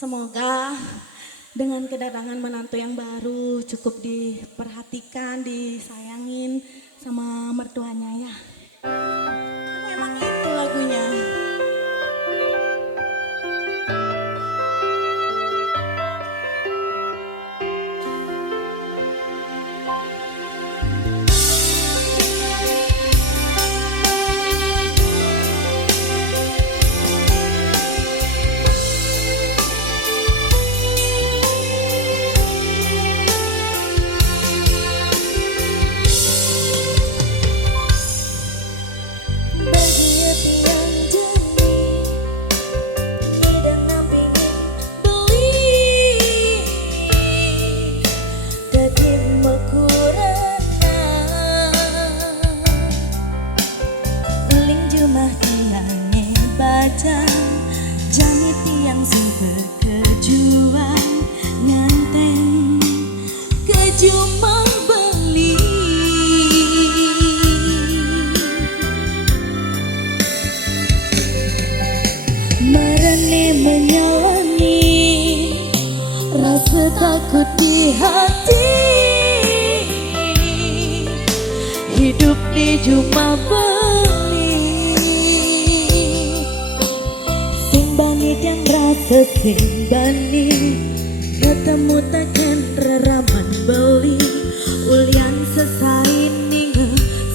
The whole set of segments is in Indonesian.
Semoga dengan kedatangan menantu yang baru cukup diperhatikan, disayangin sama mertuanya ya. Memang itu lagunya. Jani tiang si berkejuang nganteng kejumang beli merene menyawangi rasa takut di hati hidup di jumah yang rasa simbani ketemu takkan reraman beli ulian sesaini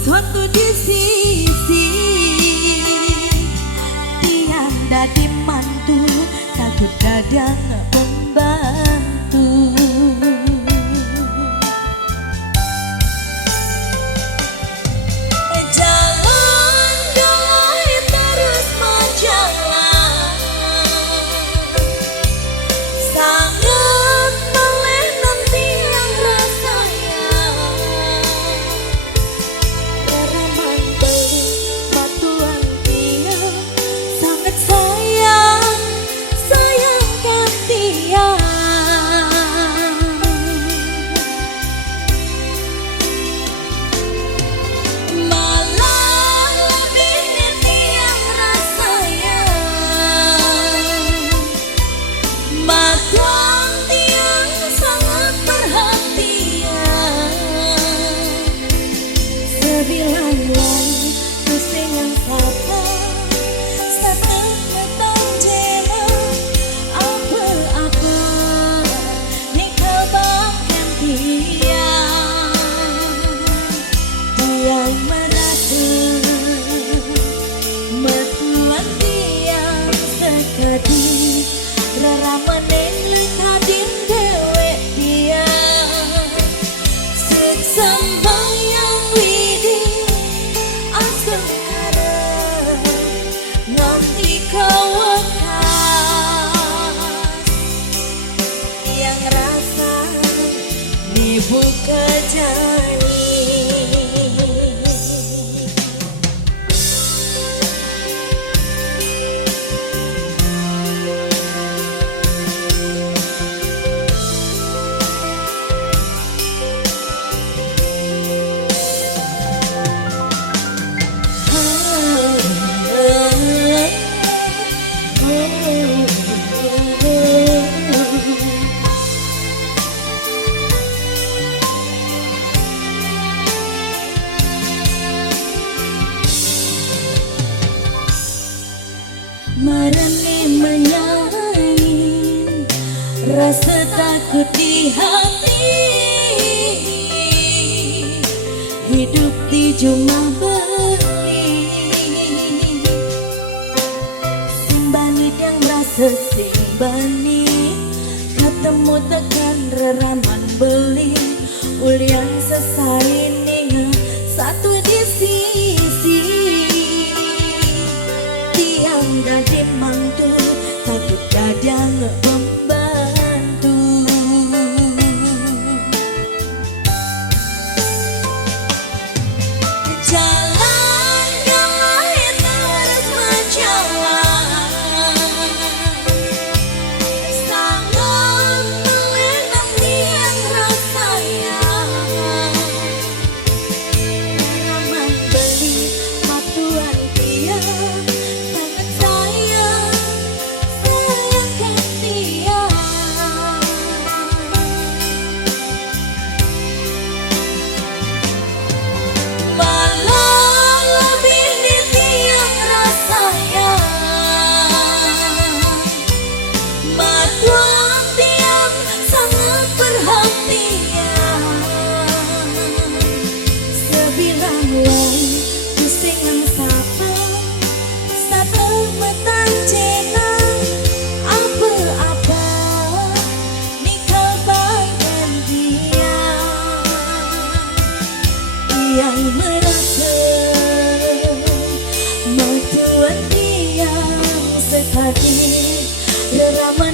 suatu di sisi tiang dadi mantu takut dadang pembantu buka jani mereni menyayangi rasa takut di hati hidup di jumlah beli simbani yang rasa simbani ketemu tekan reraman beli ulian sesaini satu di sisi dadi mantu takut dadang pembantu jalan yang lain harus berjalan sangat mengenang yang rasanya ramah beli batuan dia sangat sayang Rama